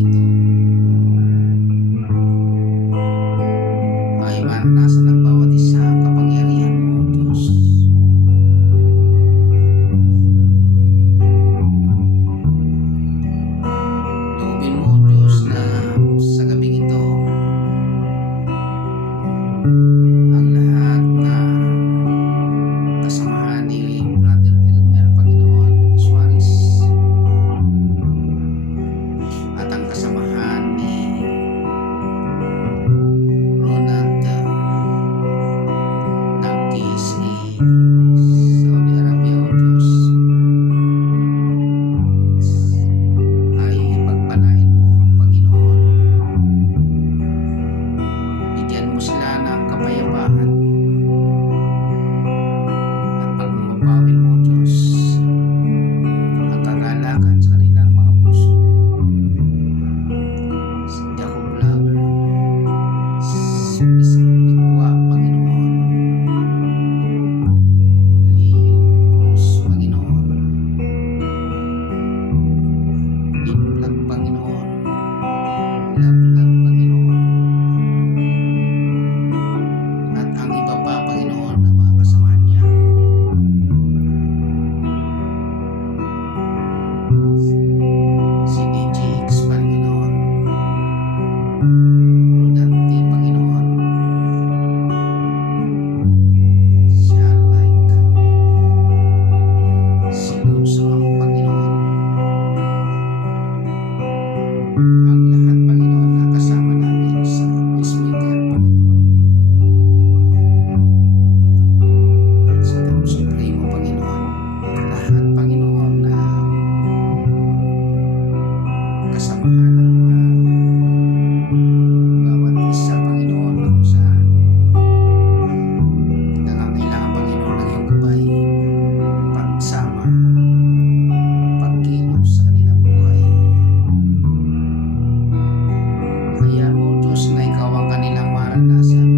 ito ay maranasan ng bawat isa ang kapangyarihan mo, O Diyos. Loobin mo, O Diyos, na sa gabing ito ang lahat na kasamahan ni Brother Elmer, Panginoon, Suarez, at ang kasamahan ni Ronald ng KSA Saudi Arabia, O Diyos, ay pagpalain mo, Panginoon. Bigyan mo sila ng kapayapaan at pagmamapawin mo, O Diyos, ang kagalakan sa kanilang mga puso. Si Jacob Lover, si Bishop Bigwa, Panginoon, Leo Cruz, Panginoon, Limlag, Panginoon, Lablag, Panginoon, at ang iba pa, Panginoon, na mga kasamahan niya. Si DJX, Panginoon, Rodante, Panginoon, si Alike, si Lutzong, Panginoon, ang lahat, Panginoon, na kasama namin sa peacemaker, Panginoon, sa Team Supremo, Panginoon, lahat, Panginoon, na kasamahan ng bawat isa, Panginoon, na kung saan nangangailangan, Panginoon, ng iyong gabay, pagsama, pagkilos sa kanilang buhay. Hayaan mo, Diyos, na ikaw ang kanilang maranasan.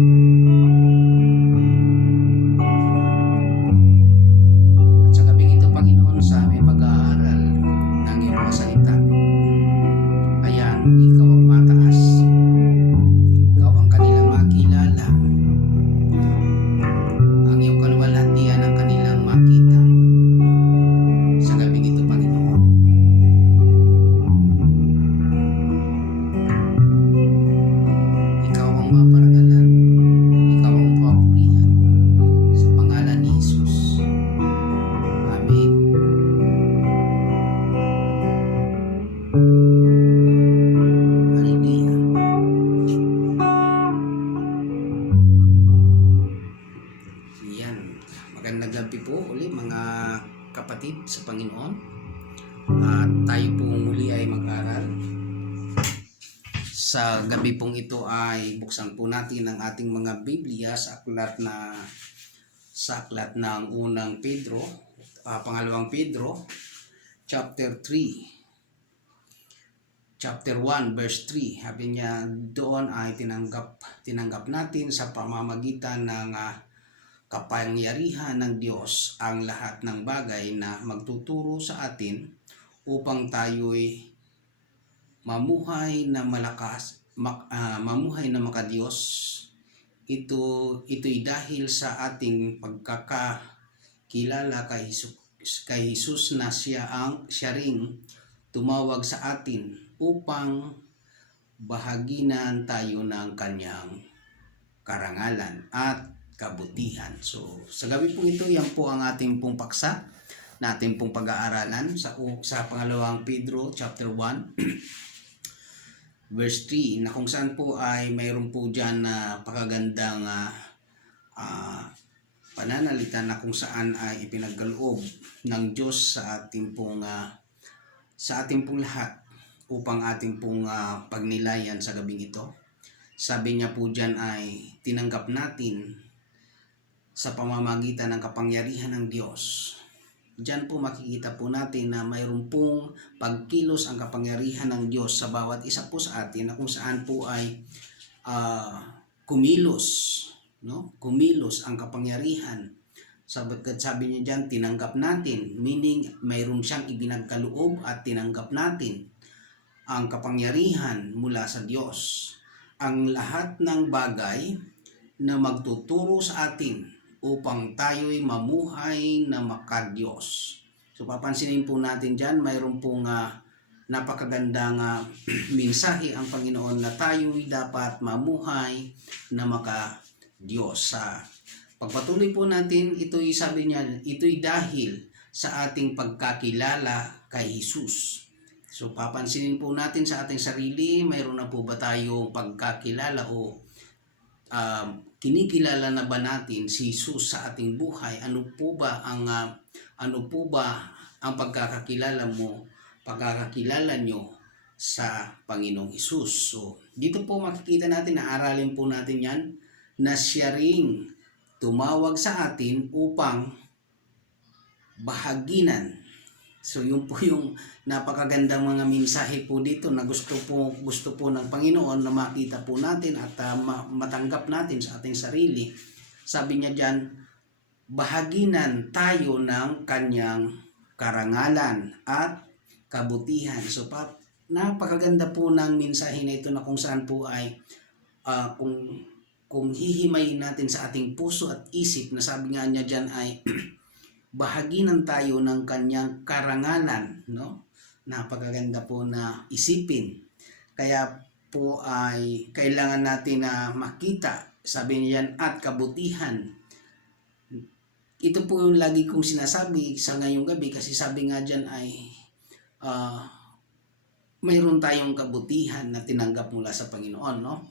At sa gabing ito, Panginoon, sa aming pag-aaral ng iyong mga salita, hayaan mo ikaw ang mataas. Ikaw ang kanilang makilala. Ang iyong kaluwalhatian ang kanilang makita. Sa gabing ito, Panginoon, ikaw ang maparangalan. Ikaw ang papurihan. Sa pangalan ni Jesus. Amen. Hallelujah. Yan. Magandang gabi po uli, mga kapatid sa Panginoon. At tayo po muli ay mag-aral. Sa gabi pong ito ay buksan po natin ang ating mga Biblia sa aklat ng unang Pedro, pangalawang Pedro, chapter 1 verse 3. Sabi niya doon ay tinanggap natin sa pamamagitan ng kapangyarihan ng Diyos ang lahat ng bagay na magtuturo sa atin upang tayo'y mamuhay na malakas, mamuhay na makadiyos. Ito'y dahil sa ating pagkakakilala kay Jesus na siya ring tumawag sa atin upang bahaginan tayo ng kanyang karangalan at kabutihan. So, sa gabi po ito, yan po ang ating pong paksa na ating pong pag-aaralan sa pangalawang Pedro chapter 1 verse 3, na kung saan po ay mayroon po dyan na pakagandang pananalita na kung saan ay ipinagkaloob ng Diyos sa ating pong lahat upang ating pong pagnilayan sa gabing ito. Sabi niya po dyan ay tinanggap natin sa pamamagitan ng kapangyarihan ng Diyos. Diyan po makikita po natin na mayroon pong pagkilos ang kapangyarihan ng Diyos sa bawat isa po sa atin, na kung saan po ay kumilos, no? Kumilos ang kapangyarihan. Sabi niya diyan, tinanggap natin, meaning mayroon siyang ibinagkaloob at tinanggap natin. ang kapangyarihan mula sa Diyos. Ang lahat ng bagay na magtuturo sa atin upang tayo'y mamuhay na makadiyos. So papansinin po natin dyan, mayroon pong napakagandang mensahe ang Panginoon na tayo'y dapat mamuhay na makadiyos. Pagpatuloy po natin, ito'y sabi niya, ito'y dahil sa ating pagkakilala kay Jesus. So papansinin po natin sa ating sarili, mayroon na po ba tayong pagkakilala o kinikilala na ba natin si Jesus sa ating buhay? Ano po ba ang pagkakakilala nyo sa Panginoong Hesus? So dito po makikita natin na aralin po natin yan na siya ring tumawag sa atin upang bahaginan. So yun po yung napakagandang mga mensahe po dito na gusto po ng Panginoon na makita po natin at matanggap natin sa ating sarili. Sabi niya diyan, bahaginan tayo ng kanyang karangalan at kabutihan. So napakaganda po ng mensahe na ito na kung saan po ay kung hihimayin natin sa ating puso at isip, na sabi nga niya diyan ay bahaginan tayo ng kanyang karangalan, no? Napakaganda po na isipin. Kaya po ay kailangan natin na makita, sabi niyan, at kabutihan. Ito po yung lagi kong sinasabi sa ngayong gabi, kasi sabi nga diyan ay mayroon tayong kabutihan na tinanggap mula sa Panginoon, no?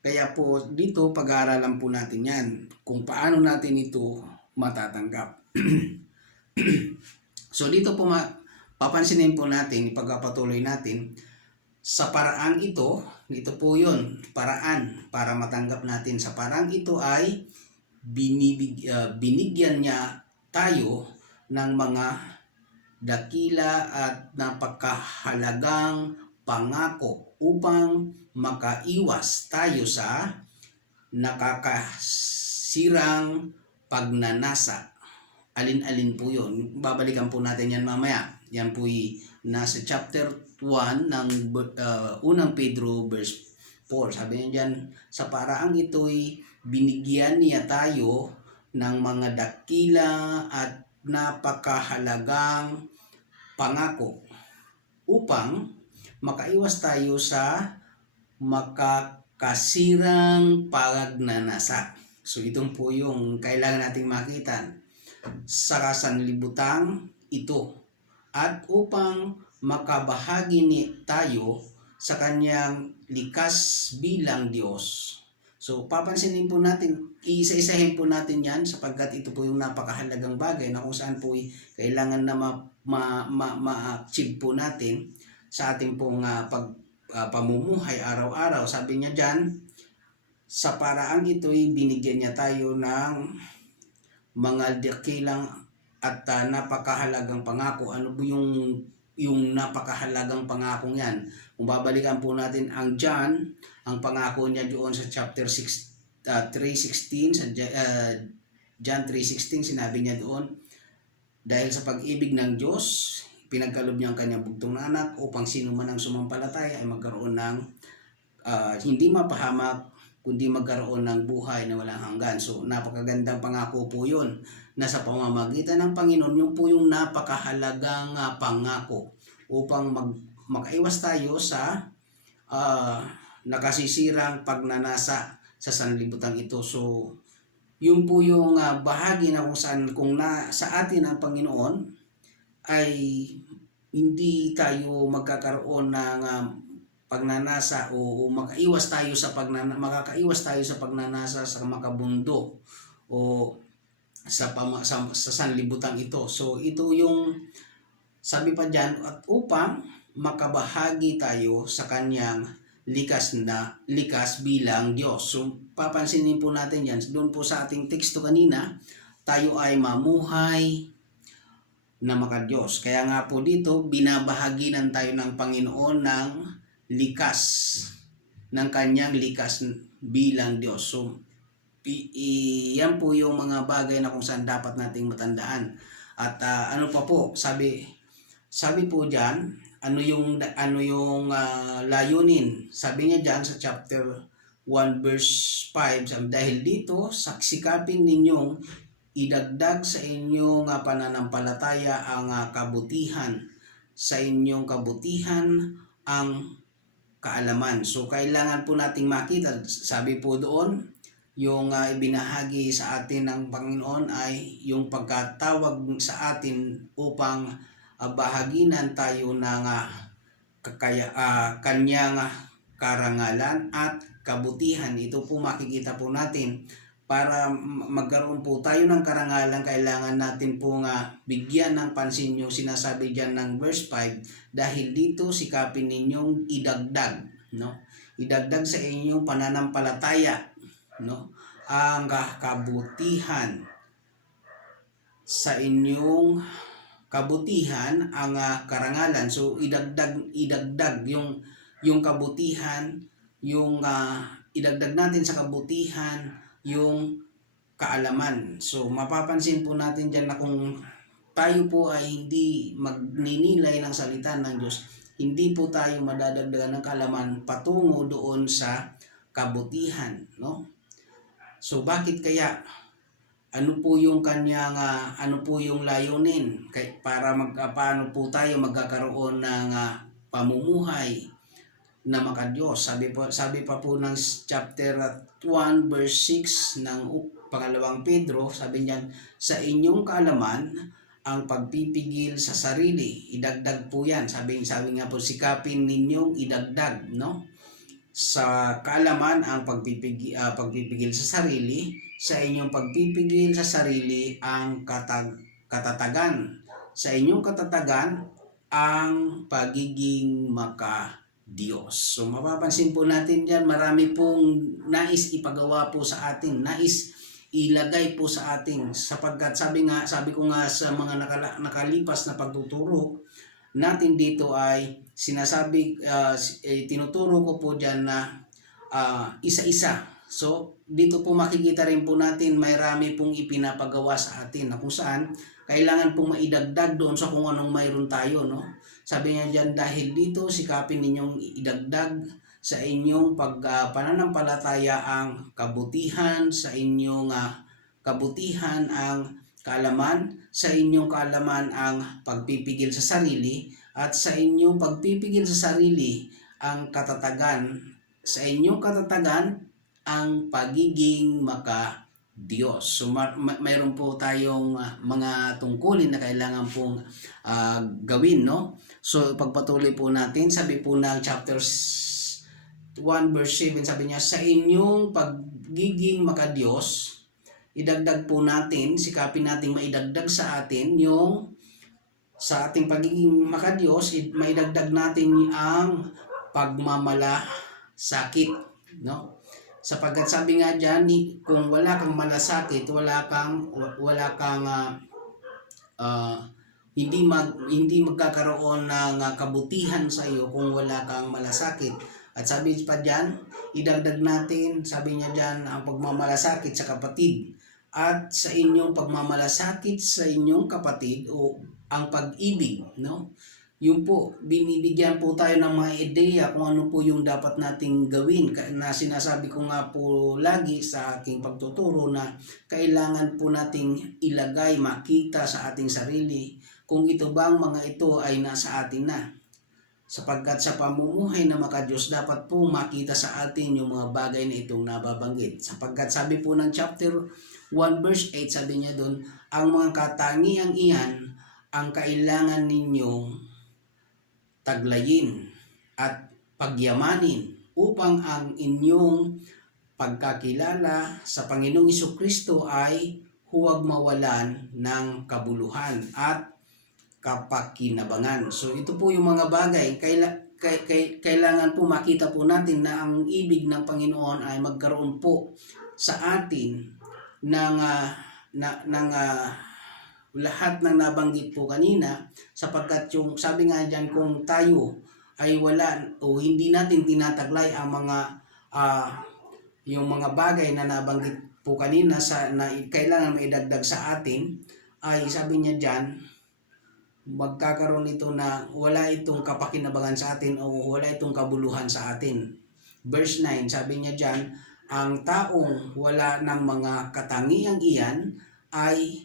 Kaya po dito pag-aaralan po natin yan kung paano natin ito matatanggap. So dito po papansinin po natin, ipagpapatuloy natin sa paraang ito po yun, paraan para matanggap natin. Sa paraang ito ay binigyan niya tayo ng mga dakila at napakahalagang pangako upang makaiwas tayo sa nakakasirang pagnanasa. Alin-alin po yun? Babalikan po natin yan mamaya. Yan po nasa chapter 1 ng unang Pedro verse 4. Sabi niya dyan, sa paraang ito'y binigyan niya tayo ng mga dakila at napakahalagang pangako upang makaiwas tayo sa makakasirang pagnanasa. So itong po yung kailangan nating makita sa kasanlibutan ito, at upang makabahagi tayo sa kanyang likas bilang Diyos. So papansinin po natin, isa-isahin po natin yan, sapagkat ito po yung napakahalagang bagay na kung saan po kailangan na ma-achieve po natin sa ating pong pamumuhay araw-araw. Sabi niya dyan, sa paraang ito'y binigyan niya tayo ng mga dakilang at napakahalagang pangako. Ano po yung napakahalagang pangakong yan? Kung babalikan po natin ang John, ang pangako niya doon sa chapter 3:16, sa John 3:16, sinabi niya doon, dahil sa pag-ibig ng Diyos, pinagkaloob niya ang kanyang bugtong na anak upang sino man ang sumampalataya ay magkaroon ng hindi mapahamak, kundi magkaroon ng buhay na walang hanggan. So napakagandang pangako po yun, na sa pamamagitan ng Panginoon, yung po yung napakahalagang pangako upang makaiwas tayo sa nakasisirang pagnanasa sa sanlibutan ito. So yun po yung bahagi na kung saan sa atin ang Panginoon ay hindi tayo magkakaroon ng pagnanasa o makaiwas tayo sa pagnanasa sa makabundo o sa sanlibutan ito. So ito yung sabi pa diyan, at upang makabahagi tayo sa kanyang likas bilang Diyos. So papansinin po natin yan doon po sa ating teksto kanina, tayo ay mamuhay na makadiyos. Kaya nga po dito binabahaginan tayo ng Panginoon ng likas, ng kanyang likas bilang Diyos. So yan po yung mga bagay na kung saan dapat nating matandaan. At ano pa po, sabi po diyan, layunin. Sabi niya diyan sa chapter 1 verse 5, dahil dito sikapin ninyong idagdag sa inyong pananampalataya ang kabutihan, sa inyong kabutihan ang kaalaman. So kailangan po nating makita, sabi po doon, yung ibinahagi sa atin ng Panginoon ay yung pagkatawag sa atin upang bahaginan tayo ng kanyang karangalan at kabutihan. Ito po makikita po natin, para magkaroon po tayo ng karangalan, kailangan natin pong bigyan ng pansin yung sinasabi diyan ng verse 5, dahil dito sikapin ninyong idagdag, no? Idagdag sa inyong pananampalataya, no, ang kabutihan, sa inyong kabutihan ang karangalan. So idagdag yung kabutihan, yung idagdag natin sa kabutihan yung kaalaman. So mapapansin po natin diyan na kung tayo po ay hindi magninilay ng salita ng Diyos, hindi po tayo madadagdagan ng kaalaman patungo doon sa kabutihan, no? So bakit kaya? Ano po yung kanyang ano po yung layunin para paano po tayo magkakaroon ng pamumuhay na makadiyos? Sabi pa po ng chapter 1 verse 6 ng pangalawang Pedro, sabi niyan, sa inyong kaalaman ang pagpipigil sa sarili, idagdag po yan. Sabi nga po, sikapin ninyong idagdag, no? Sa kaalaman ang pagpipigil sa sarili, sa inyong pagpipigil sa sarili ang katatagan, sa inyong katatagan ang pagiging maka-Diyos. So mapapansin po natin diyan, marami pong nais ipagawa po sa atin, nais ilagay po sa atin, sapagkat sabi ko nga sa mga nakalipas na pagtuturo natin dito ay sinasabi, tinuturo ko po diyan na isa-isa. So dito po makikita rin po natin marami pong ipinapagawa sa atin na kung saan kailangan pong maidagdag doon sa kung anong mayroon tayo, no? Sabi niya diyan, dahil dito sikapin ninyong idagdag sa inyong pananampalataya ang kabutihan, sa inyong kabutihan ang kaalaman, sa inyong kaalaman ang pagpipigil sa sarili, at sa inyong pagpipigil sa sarili ang katatagan, sa inyong katatagan ang pagiging maka-Diyos. So mayroon po tayong mga tungkulin na kailangan pong gawin, no? So pagpatuloy po natin, sabi po ng chapter 1 verse 7, sabi niya, sa inyong pagiging maka-Diyos, idagdag po natin, sikapin natin maidagdag sa atin yung sa ating pagiging maka-Diyos, maidagdag natin ang pagmamalasakit, no? Sapagkat sabi nga diyan, kung wala kang malasakit, wala kang hindi magkakaroon ng kabutihan sa iyo kung wala kang malasakit. At sabi pa diyan, idagdag natin, sabi niya diyan, ang pagmamalasakit sa kapatid. At sa inyong pagmamalasakit sa inyong kapatid o ang pag-ibig, no? Yung po, binibigyan po tayo ng mga ideya kung ano po yung dapat nating gawin, na sinasabi ko nga po lagi sa aking pagtuturo na kailangan po nating ilagay, makita sa ating sarili kung ito bang mga ito ay nasa atin na. Sapagkat sa pamumuhay na maka-Diyos, dapat po makita sa atin yung mga bagay na itong nababanggit. Sapagkat sabi po ng chapter 1 verse 8, sabi niya doon, ang mga katangiang iyan ang kailangan ninyong taglayin at pagyamanin upang ang inyong pagkakilala sa Panginoong Jesucristo ay huwag mawalan ng kabuluhan at kapakinabangan. So ito po yung mga bagay kailangan po makita po natin na ang ibig ng Panginoon ay magkaroon po sa atin ng lahat ng nabanggit po kanina, sapagkat yung sabi nga diyan, kung tayo ay wala o hindi natin tinataglay ang mga yung mga bagay na nabanggit po kanina na kailangan maidagdag sa atin, ay sabi niya diyan, magkakaroon ito na wala itong kapakinabangan sa atin o wala itong kabuluhan sa atin. Verse 9, sabi niya diyan, ang taong wala ng mga katangiang iyan ay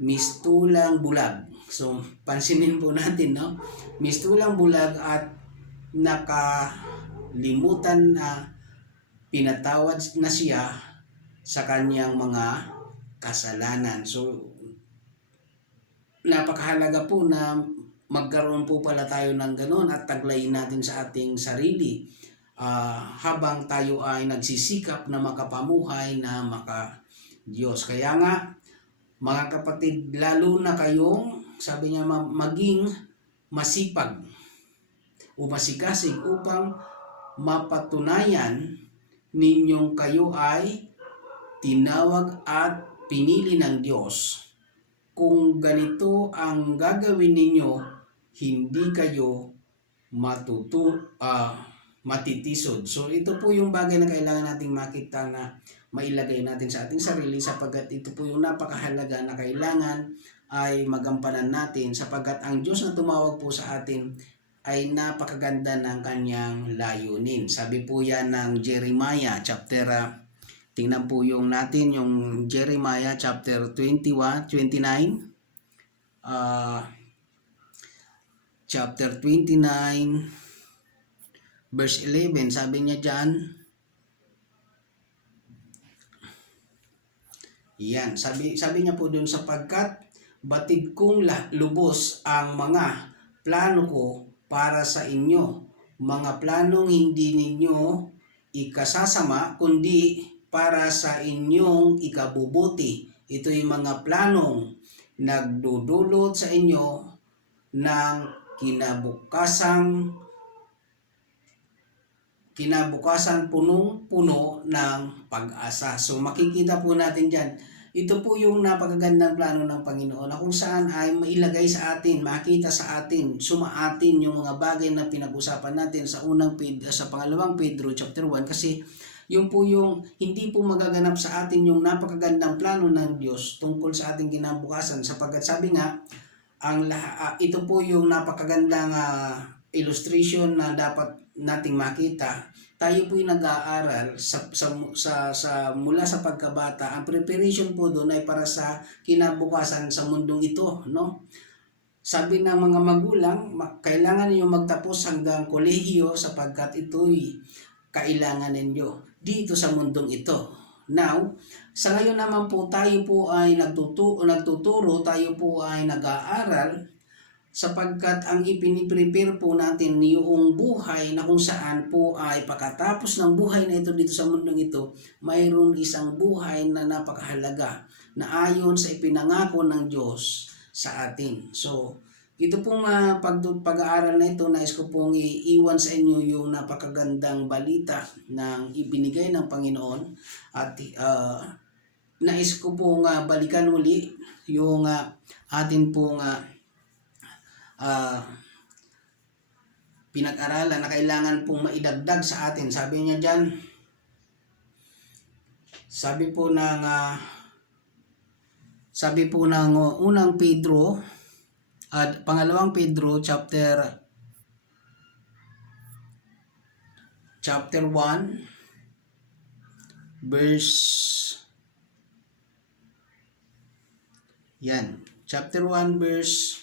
mistulang bulag. So, pansinin po natin, no? Mistulang bulag at nakalimutan na pinatawad na siya sa kanyang mga kasalanan. So, napakahalaga po na magkaroon po pala tayo ng ganun at taglayin natin sa ating sarili habang tayo ay nagsisikap na makapamuhay na maka-Diyos. Kaya nga, mga kapatid, lalo na kayong, sabi niya, maging masipag o masikasig upang mapatunayan ninyong kayo ay tinawag at pinili ng Diyos. Kung ganito ang gagawin ninyo, hindi kayo matitisod. So ito po yung bagay na kailangan nating makita na mailagay natin sa ating sarili, sapagkat ito po yung napakahalaga na kailangan ay magampanan natin, sapagkat ang Diyos na tumawag po sa atin ay napakaganda ng kanyang layunin. Sabi po yan ng Jeremiah chapter tingnan po yung natin yung Jeremiah chapter 29 chapter 29 verse 11, sabi niya diyan, yan, sabi niya po doon, sapagkat batid kong lubos ang mga plano ko para sa inyo, mga planong hindi ninyo ikasasama kundi para sa inyong ikabubuti. Ito yung mga planong nagdudulot sa inyo ng kinabukasan punong-puno ng pag-asa. So makikita po natin dyan, ito po yung napakagandang plano ng Panginoon na kung saan ay mailagay sa atin, makita sa atin, sumaatin yung mga bagay na pinag-usapan natin sa pangalawang Pedro chapter 1, kasi yung po yung hindi po magaganap sa atin yung napakagandang plano ng Diyos tungkol sa ating kinabukasan, sapagkat sabi nga, ito po yung napakagandang illustration na dapat nating makita. Tayo po yung nag-aaral mula sa pagkabata. Ang preparation po doon ay para sa kinabukasan sa mundong ito, no? Sabi ng mga magulang, kailangan niyo magtapos hanggang kolehiyo sapagkat ito'y kailangan ninyo dito sa mundong ito. Now, sa ngayon naman po, tayo po ay nagtuturo, tayo po ay nag-aaral, sapagkat ang ipiniprepare po natin yung buhay na kung saan po ay pagkatapos ng buhay na ito dito sa mundong ito, mayroon isang buhay na napakahalaga na ayon sa ipinangako ng Diyos sa atin. So, ito pong pag-aaral na ito, nais ko pong iiwan sa inyo yung napakagandang balita ng ibinigay ng Panginoon, at nais ko pong balikan uli yung atin pong pinag-aralan na kailangan pong maidagdag sa atin. Sabi niya dyan, sabi po ng unang Pedro at pangalawang Pedro chapter 1 verse chapter 1 verse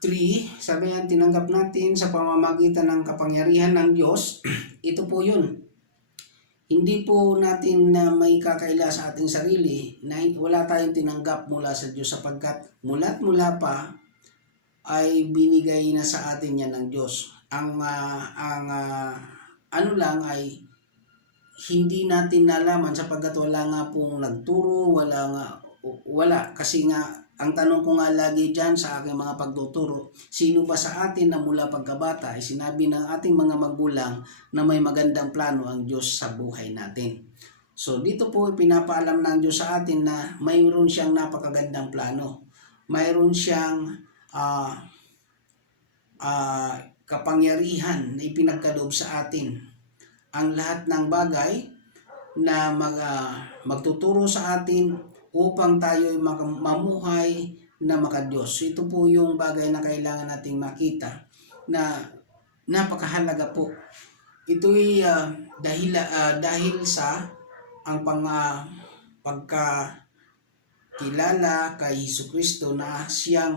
3, sabi niya, tinanggap natin sa pamamagitan ng kapangyarihan ng Diyos. Ito po yun. Hindi po natin na may kakaila sa ating sarili na wala tayong tinanggap mula sa Diyos, sapagkat mula't mula pa ay binigay na sa atin yan ng Diyos. Ano lang ay hindi natin nalaman, sapagkat wala nga pong nagturo, wala. Kasi nga, ang tanong ko nga lagi dyan sa aking mga pagtuturo, sino ba sa atin na mula pagkabata ay sinabi ng ating mga magulang na may magandang plano ang Diyos sa buhay natin? So dito po pinapaalam ng Diyos sa atin na mayroon siyang napakagandang plano. Mayroon siyang kapangyarihan na ipinagkaloob sa atin. Ang lahat ng bagay na magtuturo sa atin upang tayo mamuhay na makadiyos. Ito po yung bagay na kailangan nating makita na napakahalaga po. Ito'y dahil sa ang pagkakilala kay Hesukristo na siya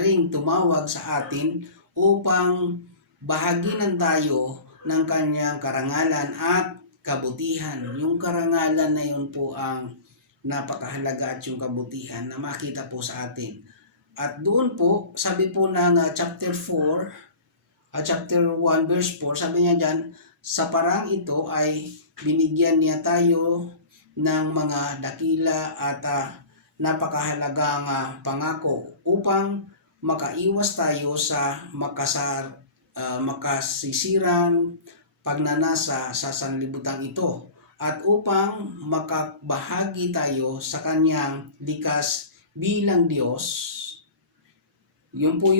ring tumawag sa atin upang bahaginan tayo ng kanyang karangalan at kabutihan. Yung karangalan na yun po ang napakahalaga at yung kabutihan na makita po sa atin. At doon po, sabi po ng chapter 1 verse 4, sabi niya dyan, sa parang ito ay binigyan niya tayo ng mga dakila at napakahalagang pangako upang makaiwas tayo sa makasisirang pagnanasa sa sanlibutan ito at upang makabahagi tayo sa kanyang likas bilang Diyos. Yun po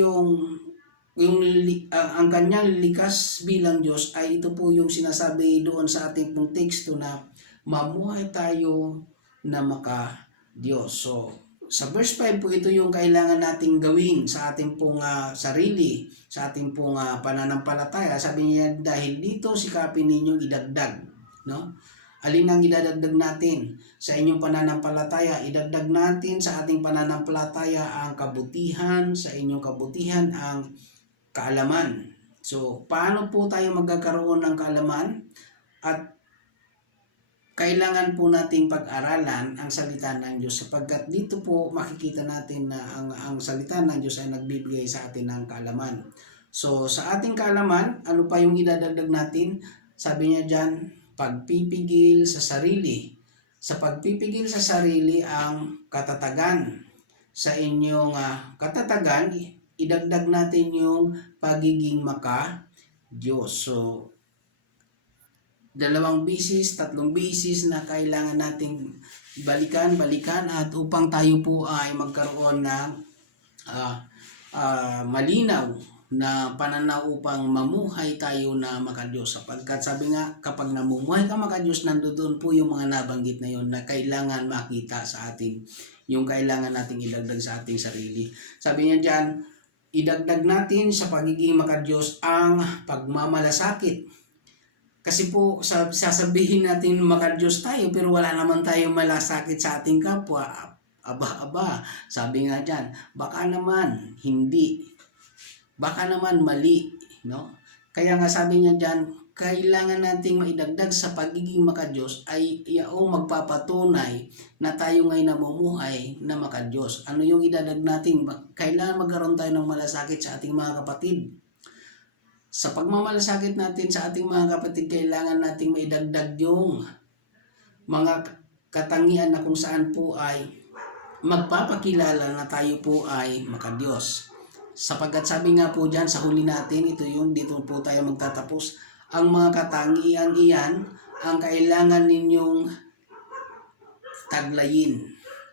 ang kanyang likas bilang Diyos ay ito po yung sinasabi doon sa ating pong teksto na mamuhay tayo na maka-Diyos. So, sa verse 5 po, ito yung kailangan nating gawin sa ating pong sarili, sa ating pong pananampalataya. Sabi niya, dahil dito sikapin ninyong idagdag. No? Alin ang idadagdag natin sa inyong pananampalataya? Idagdag natin sa ating pananampalataya ang kabutihan, sa inyong kabutihan ang kaalaman. So, paano po tayo magkakaroon ng kaalaman? At kailangan po nating pag-aralan ang salita ng Diyos sapagkat dito po makikita natin na ang salita ng Diyos ay nagbibigay sa atin ng kaalaman. So, sa ating kaalaman, ano pa yung idadagdag natin? Sabi niya dyan, pagpipigil sa sarili. Sa pagpipigil sa sarili ang katatagan. Sa inyong katatagan, idagdag natin yung pagiging maka-Diyos. So, 2 beses, 3 beses na kailangan nating balikan at upang tayo po ay magkaroon ng malinaw na pananaw upang mamuhay tayo na makadiyos. Sapagkat sabi nga, kapag namumuhay ka makadiyos, nandoon po yung mga nabanggit na yun na kailangan makita sa atin, yung kailangan nating idagdag sa ating sarili. Sabi niya dyan, idagdag natin sa pagiging makadiyos ang pagmamalasakit. Kasi po sasabihin natin makadiyos tayo pero wala naman tayong malasakit sa ating kapwa. Aba, sabi nga dyan, baka naman hindi, baka naman mali, no? Kaya nga sabi niya dyan, kailangan nating maidagdag sa pagiging makadiyos ay yaong magpapatunay na tayo ngay namumuhay na makadiyos. Ano yung idagdag natin? Kailangan magkaroon tayo ng malasakit sa ating mga kapatid. Sa pagmamalasakit natin sa ating mga kapatid, kailangan nating maidagdag yung mga katangian na kung saan po ay magpapakilala na tayo po ay makadiyos. Sapagkat sabi nga po dyan sa huli natin, dito po tayo magtatapos, ang mga katangian iyan ang kailangan ninyong taglayin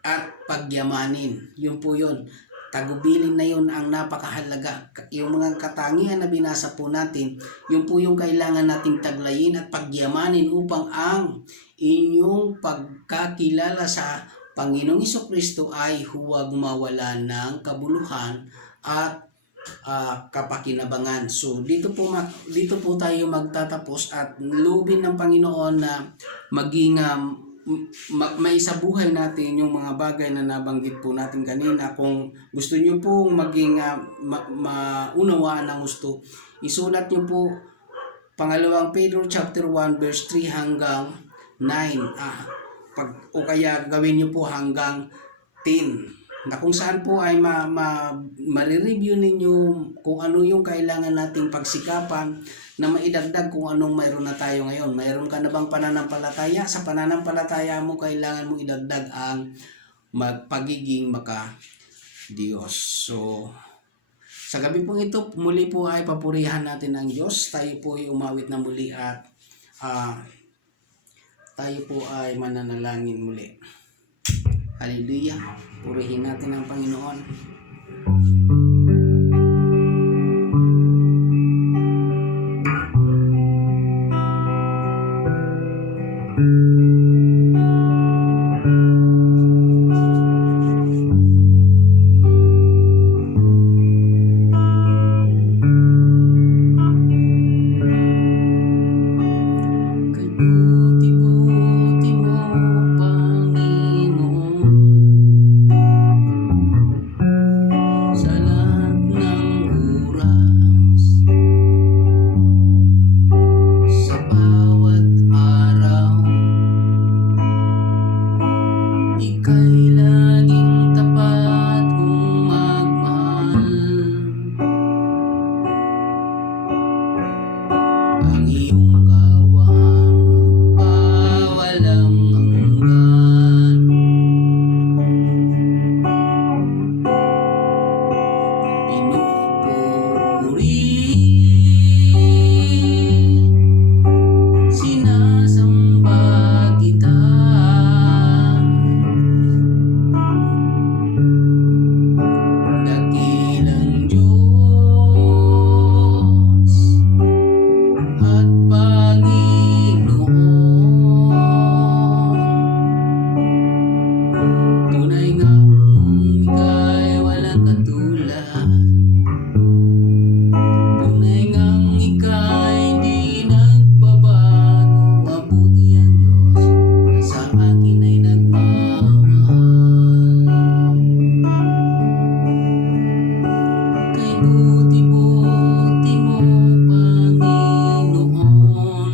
at pagyamanin. Yun po yun. Tagubilin na yun ang napakahalaga. Yung mga katangian na binasa po natin, yun po yung kailangan nating taglayin at pagyamanin upang ang inyong pagkakilala sa Panginoong Hesukristo ay huwag mawala ng kabuluhan at kapakinabangan. So dito po tayo magtatapos at loobin ng Panginoon na maging maisabuhay natin yung mga bagay na nabanggit po natin kanina. Kung gusto nyo pong maging maunawaan ng gusto, isulat nyo po 2 Pedro chapter 1 verse 3 hanggang 9 o kaya gawin nyo po hanggang 10 na kung saan po ay ma-review ninyo kung ano yung kailangan nating pagsikapan na maidagdag kung anong mayroon na tayo ngayon. Mayroon ka na bang pananampalataya? Sa pananampalataya mo, kailangan mo idagdag ang pagiging maka-Diyos. So, sa gabi pong ito, muli po ay papurihan natin ang Diyos. Tayo po ay umawit na muli at tayo po ay mananalangin muli. Hallelujah! Purihin natin ang Panginoon. ang iyong kawang magpawalang hanggan. Pinupuri, sinasamba kita, dakilang Diyos at Panginoon. Tunay ngang ika'y walang katulad, tunay ngang ika'y di nagbabago. Mabuti ang Diyos na sa akin ay nagmamahal. Kay buti-buti mo, Panginoon,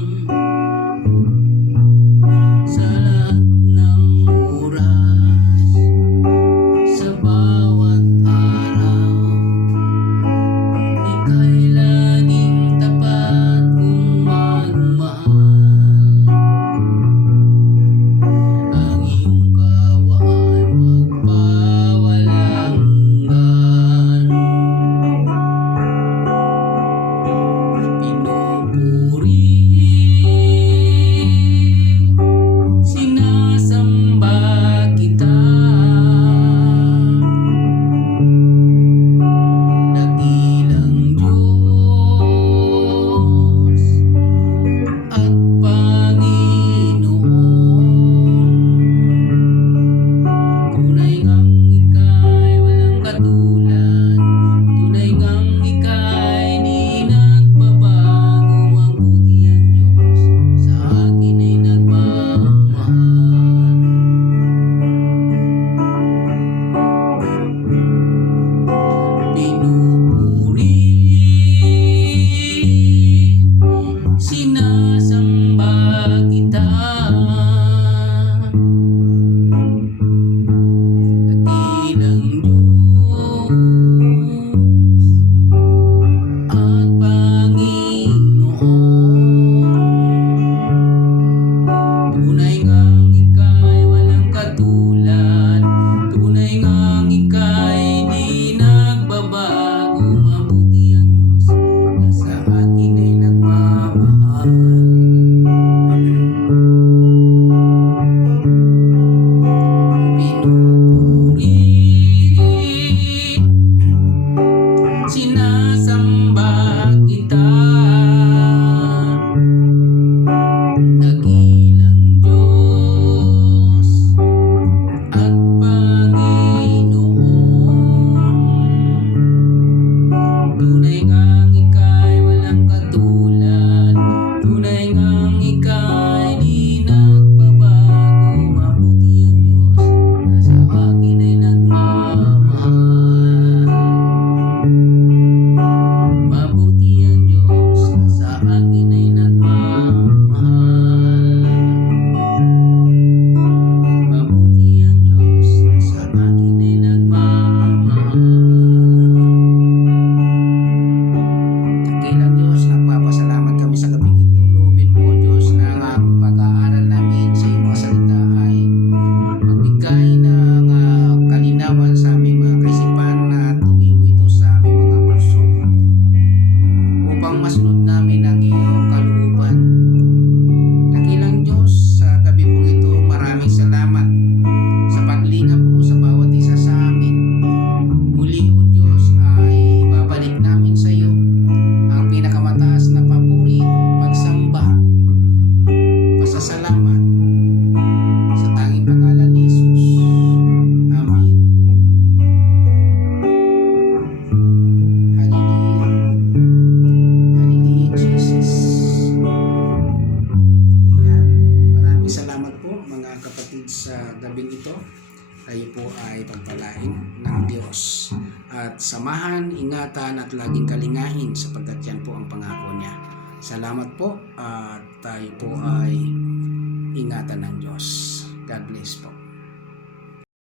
sa lahat ng oras, sa bawat araw, ika'y laging tapat kong magmahal. Ang iyong kawan magpawalang hanggan. Pinupuri, sinasamba kita, dakilang Diyos at Panginoon. Tunay ngang ika'y walang katulad, tunay ngang ika'y di nagbabago. Mabuti ang Diyos sa akin ay nagmamahal. Pinupuri, sinasamba kita, dakilang Diyos at Panginoon. Tunay ngang ika'y walang katulad, tunay ngang ika'y di nagbabago. Mabuti ang Diyos na sa akin ay nagmamahal. Pinupuri, sinasamba kita, dakilang Diyos at Panginoon. Tunay ngang ika'y walang katulad, tunay ngang ika'y di nagbabago. Mabuti ang Diyos na sa akin ay nagmamahal. Mabuti ang Diyos na sa akin ay nagmamahal. Mabuti ang Diyos na sa akin ay nagmamahal. Dakilang Diyos, nagpapasalamat kami sa gabing ito. Loobin mo, Diyos, na ang pag-aaral namin sa iyong mga salita ay magbigay ng kalinawan sa aming mga kaisipan at tumigo ito sa aming mga puso upang masunod namin ang iyong kalooban. Dakilang Diyos, sa gabi mong ito, maraming salamat sa paglingap mo sa bawat isa sa amin. Muli, O Diyos, ay ibabalik namin sa iyo ang pinakamataas na papuri, pagsamba, pasasalamat sa tanging pangalan ni Jesus. Amen. Hallelujah. Hallelujah, Jesus. Yan. Maraming salamat po, mga kapatid, sa gabing ito. Kayo po ay pagpalain ng Diyos at samahan, ingatan at laging kalingahin sapagkat yan po ang pangako niya. Salamat po at tayo po ay ingatan ng Diyos. God bless po.